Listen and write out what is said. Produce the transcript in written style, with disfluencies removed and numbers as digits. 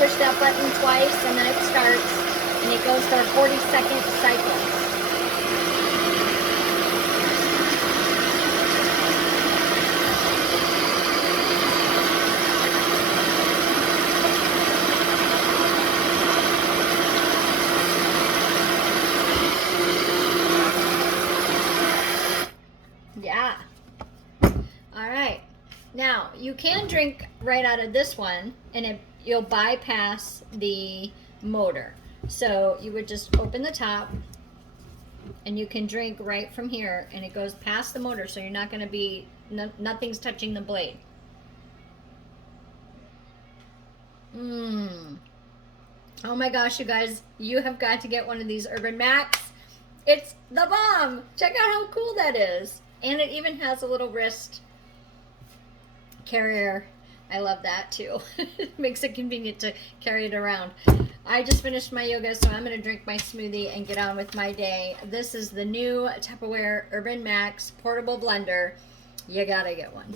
push that button twice and then it starts, and it goes for a 40-second cycle. Yeah. All right. Now, you can drink right out of this one, and you'll bypass the motor. So you would just open the top, and you can drink right from here, and it goes past the motor, so you're not going to be, nothing's touching the blade. Oh my gosh, you guys, you have got to get one of these Urban Max. It's the bomb. Check out how cool that is. And it even has a little wrist carrier. I love that too. It makes it convenient to carry it around. I just finished my yoga, so I'm going to drink my smoothie and get on with my day. This is the new Tupperware Urban Max portable blender. You gotta get one.